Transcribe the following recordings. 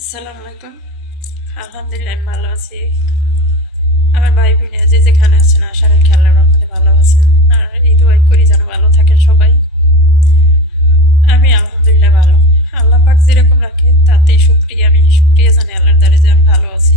আসসালামু আলাইকুম। আলহামদুলিল্লাহ, আমি ভালো আছি। আমার ভাই বোনে যে যেখানে আছেন, আশা রাখি আল্লাহর আপনাদের ভালো আছেন। আর এই দোয়াই করি যেন ভালো থাকেন সবাই। আমি আলহামদুলিল্লাহ ভালো। আল্লাহ পাক যেরকম রাখে, তাতেই শুক্রিয়া, আমি সুপ্রিয়া জানি আল্লাহর দ্বারে যে আমি ভালো আছি।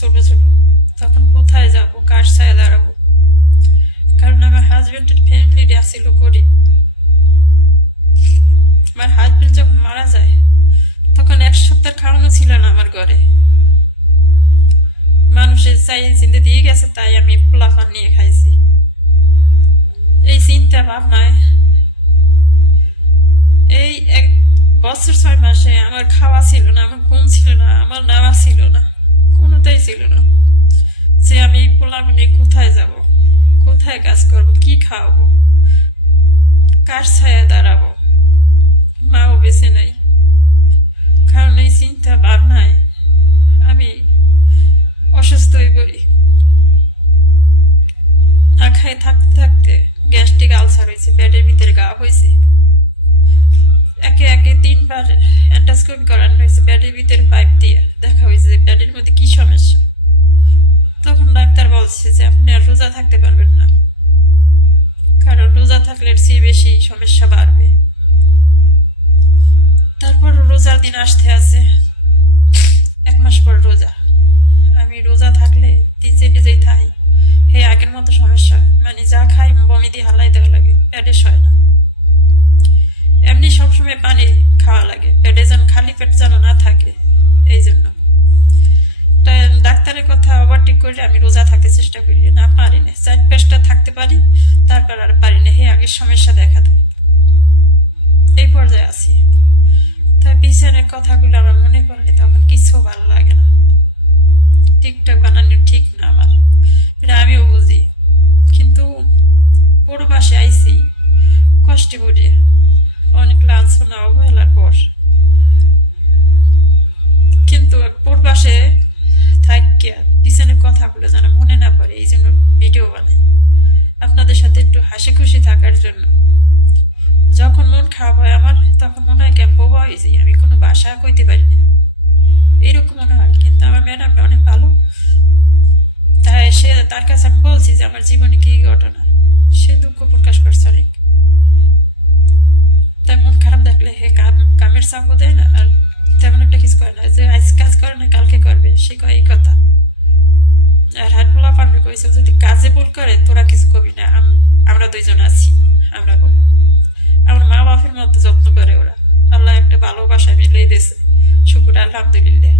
ছোট ছোট। তখন কোথায় যাব? কার ছায়া দাঁড়াবো? কারণ আমার হাজবেন্ডের ফ্যামিলি আসছিল গরিব। আমার হাজবেন্ড যখন মারা যায়, তখন এক সপ্তাহ খাওয়ানো ছিল না আমার ঘরে। মানুষের চাই চিন্তা দিয়ে গেছে, তাই আমি পোলাফান নিয়ে খাইছি। এই চিন্তা ভাবনায় এই এক বছর ছয় মাসে আমার খাওয়া ছিল না, আমার ঘুম ছিল না, আমার নাওয়া ছিল না। কোনোটাই ছিল না। যে আমি পোলাম নিয়ে কোথায় যাব? কোথায় কাজ করব? কি খাওয়াবো? কার ছায়া দাঁড়াবো? মাও বেছে নাই। থাকতে পারবেন না। কারণ রোজা থাকলে এর চেয়ে বেশি সমস্যা বাড়বে। তারপর রোজার দিন আসতে আছে। এক মাস পর রোজা। আমি রোজা থাকলে দিন চেটে যেই থাই, হে আগের মতো সমস্যা। মানে যা খাই বমি দিয়ে হালাই দেওয়া লাগে, পেটে সয় না। এমনি সবসময় পানি খাওয়া লাগে। পেটে যেন খালি পেট যেন না থাকে, এই জন্য। ডাক্তারের কথা ওভারটেক করে আমি রোজা থাকতে চেষ্টা করি। না পারি না। সাইড পেস্টটা থাকতে পারি, তারপর আর পারি না। হে আগের সমস্যা দেখা দেয়। এই পর্যায়ে আছি। তাই পিছনের কথাগুলো আমার মনে পড়লে তখন কিছু ভালো লাগে না। টিকটক বানানো ঠিক না আমার। এটা আমিও বুঝি। কিন্তু পূর্বাসে আইসি কষ্টে পড়ে। অনেক লাঞ্ছনা, অবহেলার পর। ভাষা কইতে পারি না এইরকম মনে হয়, কিন্তু আমার ম্যাডামটা অনেক ভালো। তাই সে, তার কাছে আমি বলছি যে আমার জীবনে কি ঘটনা সে দুঃখ প্রকাশ করছে অনেক। তাই মন খারাপ দেখলে হে কাম, কামের চাপও আর তেমন একটা কিছু করে না। যে আজ কাজ করে না, কালকে করবে, সে কয় এই কথা। আর হাট পোলা পান্ডে কইছে, যদি কাজে ভুল করে, তোরা কিছু কবি না শুকুর আলহামদুলিল্লাহ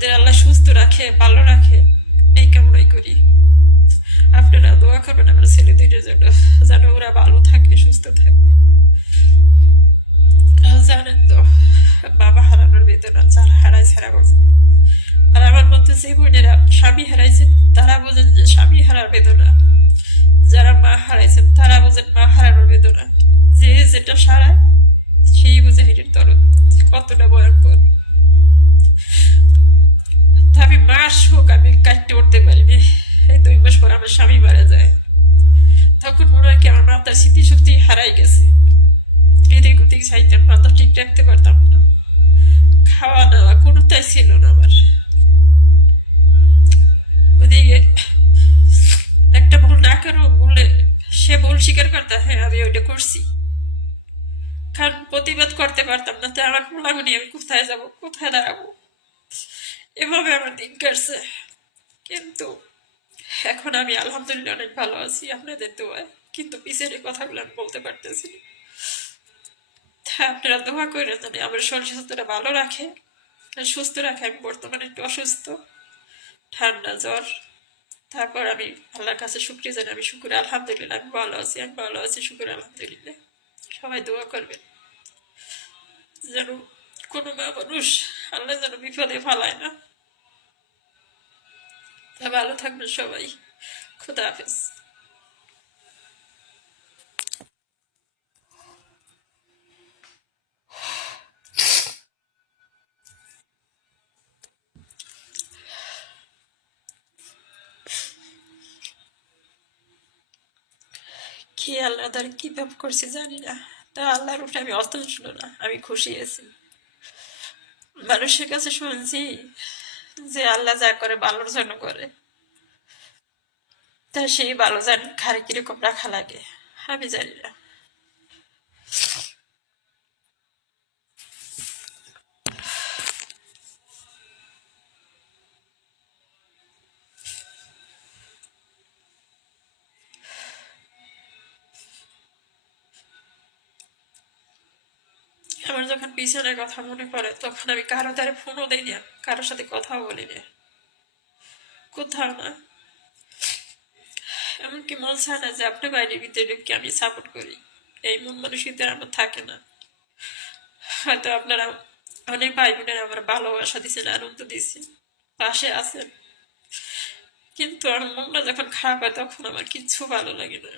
ওদের আল্লাহ সুস্থ রাখে, ভালো রাখে, এই কামনাই করি। আপনারা দোয়া করবেন আমার ছেলে দুইটার জন্য, যেন ওরা ভালো থাকে, সুস্থ থাকে। জানেন তো, বাবা হারানোর বেদনা যারা হারায় ছাড়া বোঝে। আর আমার মতো যে বোনেরা স্বামী হারাইছেন, তারা বোঝেন যে স্বামী হারার বেদনা। যারা মা হারাইছেন, তারা বোঝেন মা হারানোর বেদনা। যে যেটা সারায়, সেই বুঝে হেঁটের তরুণ। কতটা ভয়ঙ্কর। তা আমি মাস হোক আমি কাটতে উঠতে পারিনি। এই দুই মাস পর আমার স্বামী মারা যায়। তখন মনে হয় কি আমার মাথার স্মৃতিশক্তি হারাই গেছে। এদিক ওদিক চাইতাম মাথা ঠিক রাখতে পারতাম না। খাওয়া দাওয়া কোনোটাই ছিল না আমার। ওদিকে একটা ভুল না কেন বললে, সে ভুল স্বীকার করতে হ্যাঁ আমি ওইটা করছি। কারণ প্রতিবাদ করতে পারতাম না তাই আমার পোলাগুনি আমি কোথায় যাব? কোথায় দাঁড়াবো? এভাবে আমার দিন কাটছে। কিন্তু এখন আমি আলহামদুলিল্লাহ অনেক ভালো আছি, আপনাদের দোয়ায়। কিন্তু এই কথাগুলো আমি বলতে পারতেছি তা আপনারা দোয়া করে জানি আমার শরীর স্বাস্থ্যটা ভালো রাখে। সুস্থ রাখে, আমি বর্তমানে একটু অসুস্থ। ঠান্ডা জ্বর। তারপর আমি আল্লাহর কাছে শুক্রিয়া জানি আমি শুক্র, আলহামদুলিল্লাহ, আমি ভালো আছি, আমি ভালো আছি, শুক্র, আলহামদুলিল্লাহ। সবাই দোয়া করবেন। যেন কোনো মা মানুষ আল্লাহ যেন বিপদে ফালায় না। তা ভালো থাকবেন সবাই। খুদা হাফেজ। কি আল্লাহ তার কি পাপ করছে জানি না। তা আল্লাহর উঠে আমি অত ছিল না, আমি খুশি আছি। মানুষের কাছে শুনছি যে আল্লাহ যা করে, ভালোর জন্য করে। তা সেই ভালো জান, খারে কীরকম রাখা লাগে? আমি জানি না। যখন পিছনের কথা মনে পড়ে, তখন আমি কারও দ্বারা ফোনও দিই না, কারোর সাথে কথাও বলি না। কোথাও না। এমনকি মন চায় না যে আপনি বাইরে ভিতরে আমি সাপোর্ট করি। এই মন মানসিকতা আমার থাকে না। হয়তো আপনারা অনেক ভাই বোনেরা আমার ভালোবাসা দিচ্ছেন আনন্দ দিচ্ছেন পাশে আছেন। কিন্তু আমার মনটা যখন খারাপ হয়, তখন আমার কিচ্ছু ভালো লাগে না।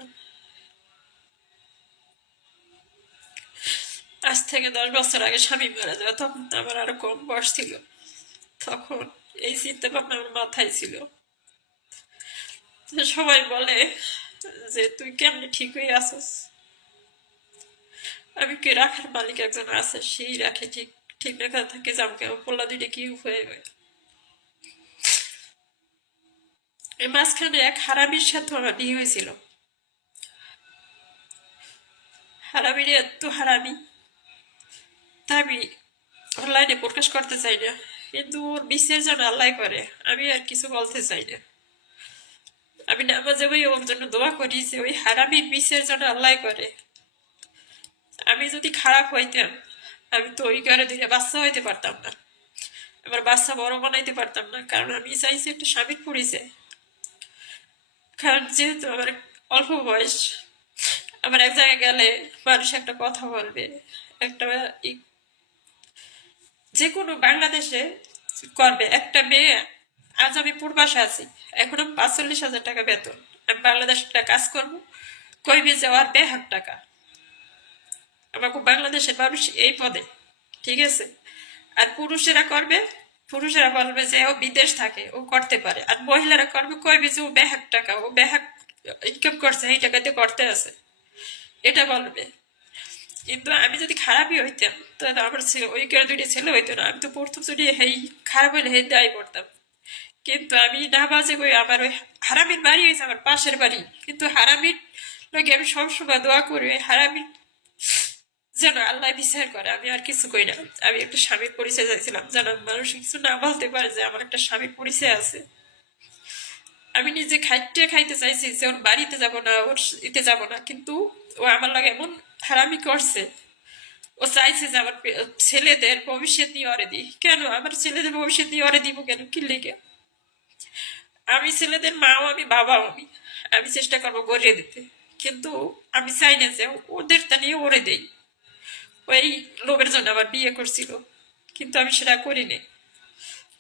আজ থেকে দশ বছর আগে স্বামী মারা যায়, তখন তো আমার আরও কম বয়স ছিল। তখন এই চিন্তা ভাবনা আমার মাথায় ছিল। সবাই বলে যে, তুই কেমনি ঠিক হয়ে আসস আমি কি রাখার মালিক একজন আছে? সেই রাখে ঠিক ঠিক রেখা থাকে যাম কেমন পোলা দুইটা কি হয়ে গেল এই মাঝখানে এক হারামির সাথে আমার বিয়ে হয়েছিল। হারামির এত হারামি। তা আমি অনলাইনে প্রকাশ করতে চাই না। কিন্তু ওর বিশ্বের জন্য আল্লাহ করে, আমি আর কিছু বলতে চাই না। আমি নামাজে ওই ওর জন্য দোয়া করি যে ওই হারামির বিশ্বের জন্য আল্লাহ করে। আমি যদি খারাপ হইতাম, আমি তো ওই ঘরে দুইটা বাচ্চা হইতে পারতাম না। আমার বাচ্চা বড় বানাইতে পারতাম না, কারণ আমি চাইছি একটা স্বামীর পরিচয়। কারণ যেহেতু আমার অল্প বয়স, আমার এক জায়গায় গেলে মানুষ একটা কথা বলবে, একটা যে কোনো বাংলাদেশে করবে। একটা মেয়ে, আজ আমি পূর্বাসে আছি, এখনও পাঁচচল্লিশ হাজার টাকা বেতন। আমি বাংলাদেশে একটা কাজ করব, কইবে যাওয়ার বেহাক টাকা। আমাকে বাংলাদেশের মানুষ এই পদে, ঠিক আছে? আর পুরুষেরা করবে, পুরুষেরা বলবে যে ও বিদেশ থাকে, ও করতে পারে। আর মহিলারা করবে, কইবে যে ও বেহাক টাকা, ও বেহাক ইনকাম করছে, এই টাকাতে করতে আছে। এটা বলবে। কিন্তু আমি যদি খারাপই হইতাম, তো আমার ছেলে, ওই কেউ দুইটা ছেলে হইতো না। আমি তো প্রথম যদি হেই, খারাপ হইলে হেই দায়ী করতাম। কিন্তু আমি না বাজে কই আমার ওই হারামির বাড়ি হয়েছে আমার পাশের বাড়ি। কিন্তু হারামির লোকে আমি সবসময় দোয়া করি, ওই হারামির যেন আল্লাহ বিচার করে। আমি আর কিছু কই না। আমি একটা স্বামীর পরিচয় চাইছিলাম, যেন মানুষ কিছু না বলতে পারে যে আমার একটা স্বামীর পরিচয় আছে। আমি নিজে খাইতে খাইতে চাইছি যে ওর বাড়িতে যাব না, ওর ইতে যাব না। কিন্তু ও আমার লাগে এমন হারামি করছে। ও চাইছে যে আমার ছেলেদের ভবিষ্যৎ নিয়ে অরে দিই। কেন? আমার ছেলেদের ভবিষ্যৎ নিয়ে অরে দিব কেন? কি লেগে? আমি ছেলেদের মাও আমি, বাবাও আমি। আমি চেষ্টা করব গড়িয়ে দিতে। কিন্তু আমি চাই না যে ওদের তা নিয়ে ওরে দেই। ওই লোকের জন্য আবার বিয়ে করছিল। কিন্তু আমি সেটা করিনি।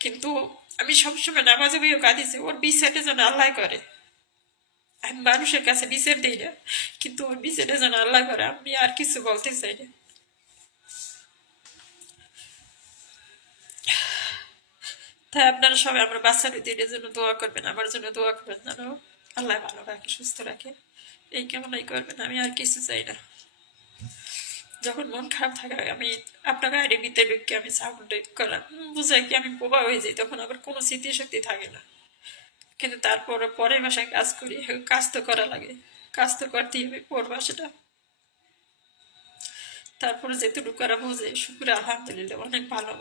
কিন্তু আমি সবসময় নামাজে বিয়ে কাঁদিছি। ওর বিচারটা যেন আল্লাহ করে। মানুষের কাছে বিচার দিই না, কিন্তু ওর বিচারটা যেন আল্লাহ করে, আমি আর কিছু বলতে চাই না। তাই আপনারা সবাই আমার বাচ্চার দিনের জন্য দোয়া করবেন, আমার জন্য দোয়া করবেন যেন আল্লাহ ভালো রাখে, সুস্থ রাখে। এই কেমনই করবেন, আমি আর কিছু চাই না। যখন মন খারাপ থাকে, আমি আপনাকে আইডি বিতে ঢুকে আমি সাউন্ড করলাম বুঝাই কি আমি বোবা হয়ে যাই, তখন আবার কোনো স্মৃতিশক্তি থাকে না। কিন্তু তারপরে পরের মাসে কাজ করি কাজ তো করা লাগে। কাজ তো করতেই হবে পড়বা সেটা তারপরে যেটুকু করা বোঝে, শুক্র আলহামদুলিল্লাহ, অনেক ভালো।